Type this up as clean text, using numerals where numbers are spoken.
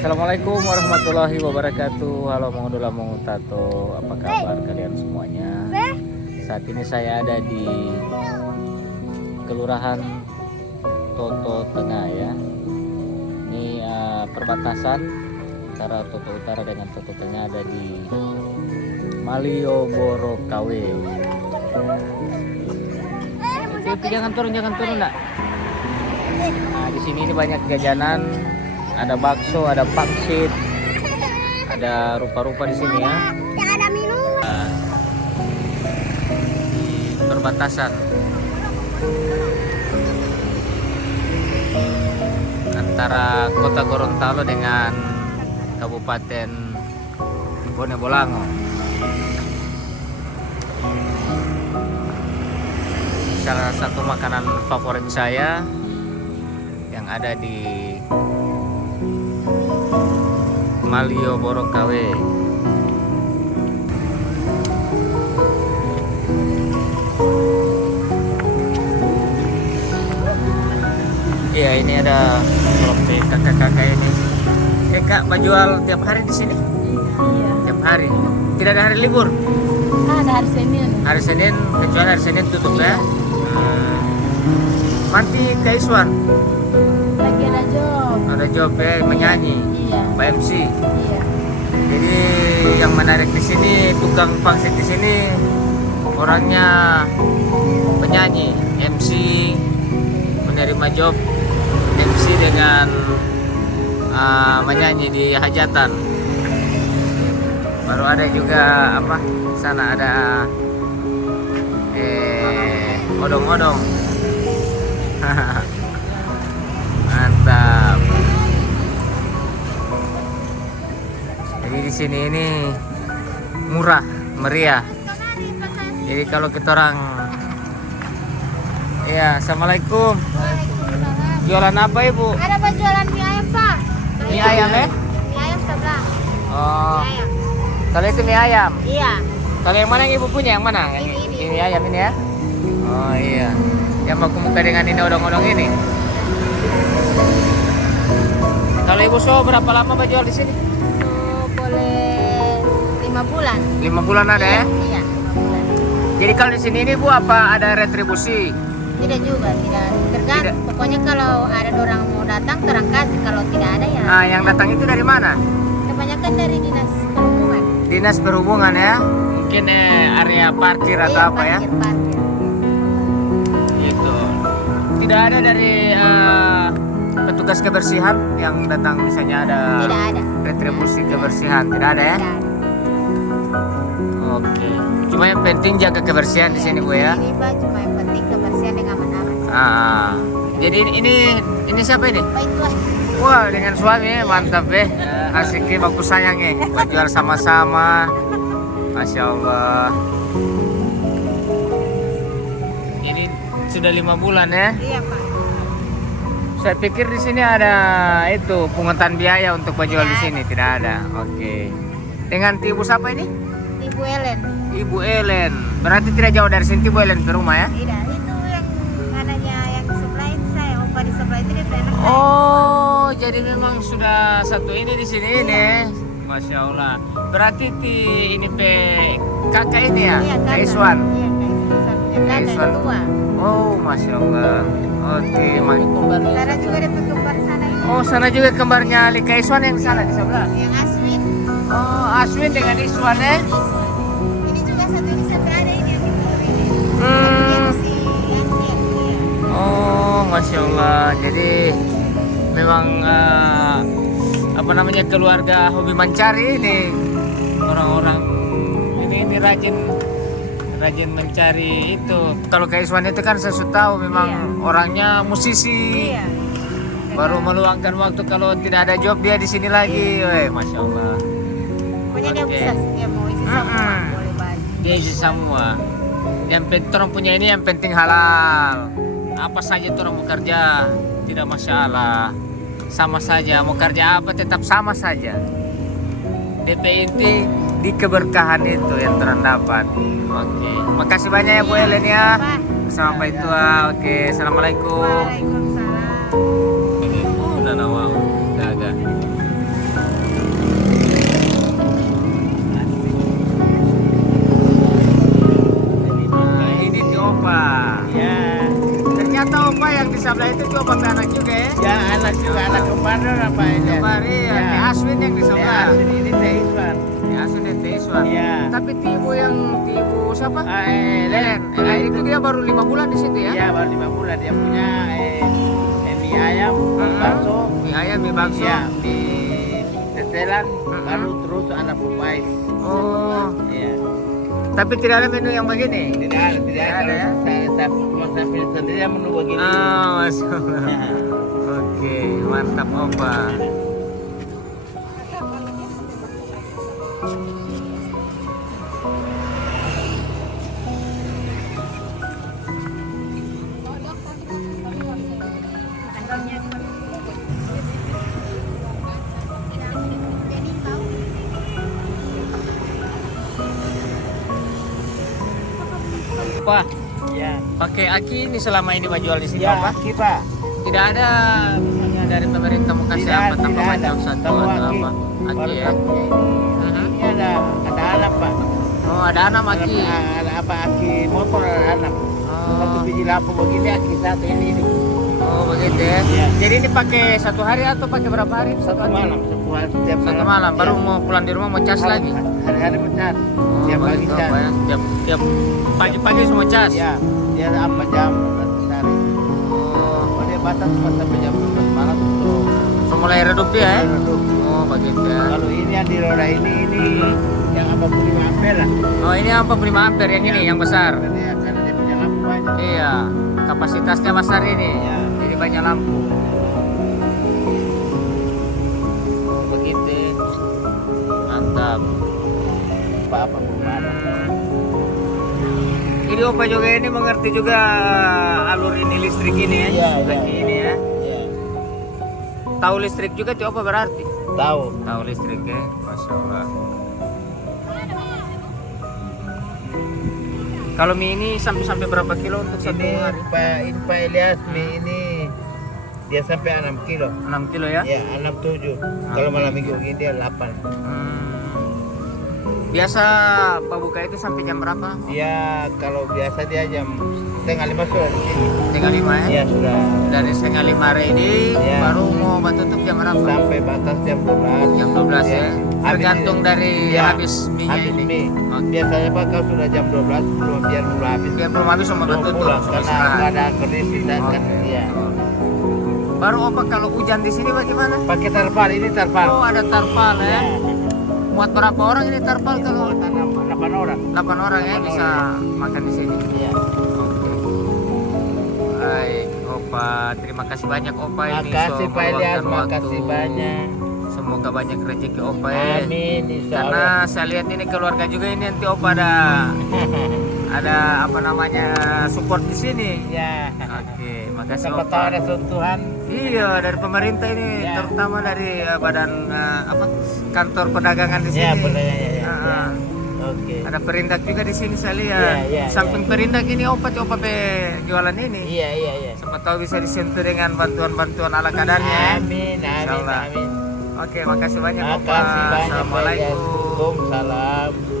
Assalamualaikum warahmatullahi wabarakatuh. Halo Mongdola Tato, apa kabar kalian semuanya? Saat ini saya ada di Kelurahan Toto Tengah ya. Ini perbatasan antara Toto Utara dengan Toto Tengah, ada di Malioboro-Kawe. Jangan turun nak. Nah, di sini ini banyak jajanan. Ada bakso, ada pangsit, ada rupa-rupa di sini ya. Ada minum. Di perbatasan antara Kota Gorontalo dengan Kabupaten Bone Bolango. Salah satu makanan favorit saya yang ada di Malioboro-Kawe. Iya, ini ada seperti kakak-kakak ini. Kak, jual tiap hari di sini? Iya. Tiap hari. Tidak ada hari libur? Ada hari Senin. Hari Senin, kecuali hari Senin tutup ya. Manti Kak Iswan. Lagi ada job. Ada job ya, menyanyi. Iya. Pak MC. Iya. Jadi yang menarik di sini, tukang pangsit di sini orangnya penyanyi, MC, menerima job MC dengan menyanyi di hajatan. Baru ada juga sana ada odong-odong. Mantap. Jadi di sini ini murah, meriah. Jadi kalau kita orang, ya, assalamualaikum. Jualan apa ibu? Ada apa jualan mie ayam Pak? Mie ayam ya? Mie ayam sebelah. Oh, Mie ayam. kalau itu mie ayam. Iya. Kalau yang mana yang ibu punya? Yang mana? Ini. Mie ayam ini ya? Oh iya. Yang mau muka dengan ini odong-odong ini. Kalau ibu berapa lama jual di sini? Boleh 5 bulan. 5 bulan ada ya? Iya, 5 bulan. Jadi kalau di sini ini bu apa ada retribusi? Tidak juga, tidak tergantung. Pokoknya kalau ada orang mau datang, terang kasih. Kalau tidak ada ya. Nah, yang datang itu dari mana? Kebanyakan dari dinas perhubungan. Dinas perhubungan ya? Mungkin area parkir atau apa ya? Parkir. Gitu. Tidak ada dari petugas kebersihan yang datang, misalnya ada Tidak ada. retribusi kebersihan, tidak ada ya? Tidak ada. Oke. Cuma yang penting jaga kebersihan di sini bu ya. Ini Pak, cuma yang penting kebersihan dengan aman-aman. Jadi ini siapa ini? Pak itu Wah, dengan suami mantap asik bagus sayang jual sama-sama. Masya Allah. Ini sudah 5 bulan ya. Iya Pak. Saya pikir di sini ada itu pungutan biaya untuk jual di sini, tidak ada. Oke. Dengan ibu siapa ini? Ibu Ellen. Ibu Ellen. Berarti tidak jauh dari sini Bu Ellen ke rumah ya? Tidak, itu yang anaknya yang di sebelah itu saya, opa di sebelah itu dia anak saya. Oh, jadi memang sudah satu ini di sini ini. Masya Allah. Berarti ini kakak ini ya? Iya, Kak Iswan. Iya, Kak Kak Iswan. Iswan. Tua. Oh, Masya Allah. Oke, Sana juga ada kembar sana itu. oh, sana juga kembarnya Ali Kak Iswan yang sana di sebelah. Yang Aswin. Oh, Aswin dengan Iswan ya? Ini juga satu ini saya berada ini yang di bawah ini. Hmm. Yang si Yasin. Iya. Oh, Masya Allah. Jadi memang apa namanya, keluarga hobi mencari ini, orang-orang ini rajin mencari itu. Kalau Kak Iswan itu kan saya sudah tahu memang orangnya musisi. Iya. Baru meluangkan waktu kalau tidak ada job dia di sini lagi. Masya Allah. Pokoknya dia Oke. bisa, dia mau isi semua, boleh baju. Dia isi semua. Yang penting orang punya ini yang penting halal. Apa saja orang bekerja tidak masalah. Sama saja mau kerja apa tetap sama saja. DP inti di keberkahan itu yang terdapat. Oke, makasih banyak ya Bu Ellen ya. Sampai tua. Oke, assalamualaikum. Waalaikumsalam. Ini udah nawa, gagal. Pak Elias. Sobar, iya. Ya. Teh Aswin yang di Teh Sobar. Aswin ini Teh Iswan. Teh Aswin dan Teh Iswan. Iya. Tapi Tibu siapa? Elen. Elen itu dia baru 5 bulan di situ ya? Iya, baru 5 bulan dia punya mie ayam, bakso, Mie ayam, mie bakso. ya, mie tetelan, Mm-mm. baru terus anak pupais. Oh, Iya. tapi tidak ada menu yang begini? Tidak ada ya. Saya pilih sendiri yang menu begini. Ah, Masya Allah. Oke, mantap Opa. Pak, Ya. pakai aki ini selama ini Pak jual di sini Ya, Pak? Pak. Tidak ada misalnya dari pemerintah mau kasih apa tanpa pajak satu Tahu atau aki. apa? Aki Baru ya. tahu. Mhm. Ini ada anak Pak. Oh, ada anak aki. Ada apa aki motor ada anak. Satu Oh, biji lampu begini aki satu ini. oh begitu ya. Iya. Jadi ini pakai satu hari atau pakai berapa hari? Satu aki? malam, setiap Satu malam. Baru Ya. mau pulang di rumah mau cas lagi. Hari-hari mencas. Oh, Tiap pagi begitu, cas. Pak, ya. Tiap pagi-pagi semua cas. Ya, dia 4 jam satu hari. Oh, Oh, dia batas cuma sampai jam 12 malam tuh. so mulai redup dia ya? Redup. Oh, begitu ya. Kalau ini yang di roda ini yang 45 ampere lah. Oh, ini apa 5 ampere yang ini, yang besar? Karena dia punya lampu banyak. Iya, kapasitasnya besar ini. Iya. Jadi banyak lampu. Oh, begitu. Mantap. Apa belum ada. Jadi Opa juga ini mengerti juga alur ini listrik ini ya? Iya, iya. Aki ini ya. Iya. Tahu listrik juga tuh apa berarti? Tahu. Tahu listrik ya, Masya Allah. Kalau mie ini sampai berapa kilo untuk satu Ini hari? Pak Elias mie ini dia sampai 6 kilo. 6 kilo ya? Ya, 6-7. Kalau malam minggu ini dia 8. Biasa Pak buka itu sampai jam berapa? Dia kalau biasa dia jam setengah 5 sudah di sini. Setengah 5 ya? Ya sudah Dari setengah 5 ready, Ya. baru mau tutup jam berapa? sampai batas jam 12. Jam 12 ya? Tergantung dari Ya, habis mie-nya habis ini. mie. Oke. Biasanya Pak kalau sudah jam 12 belum biar belum habis. Biar belum habis sama Belum tutup, pulang sama karena istirahat. nggak ada kondisi kan Oke. ya. Baru Opa kalau hujan di sini bagaimana? Pakai tarpal ini tarpal. Oh, ada tarpal ya. Ya. Muat berapa orang ini tarpal kalau? 8 orang. 8 orang ya 8 bisa makan di sini. Ya. Oke. Baik, Opa. Terima kasih banyak Opa ini. Makasih so Pak Elias, meluangkan makasih waktu. banyak. Semoga banyak rezeki Opa ya. Amin insya Karena Allah. saya lihat ini keluarga juga ini nanti Opa ada apa namanya support di sini. Ya. Oke, makasih Siapa tahu Opa. ada sentuhan. Iya, dari pemerintah ini, Ya. terutama dari badan apa kantor perdagangan di sini. Ya, benar ya. Ah, ah. Oke. Ada perindak juga di sini saya lihat. Iya, iya, Samping perindak ini Opa be jualan ini. Iya. Siapa tahu bisa disentuh dengan bantuan-bantuan ala kadarnya. Amin, Insyaallah. amin. Oke, makasih banyak Opa. Makasih banyak. Pak Elias. Assalamualaikum. Waalaikumsalam.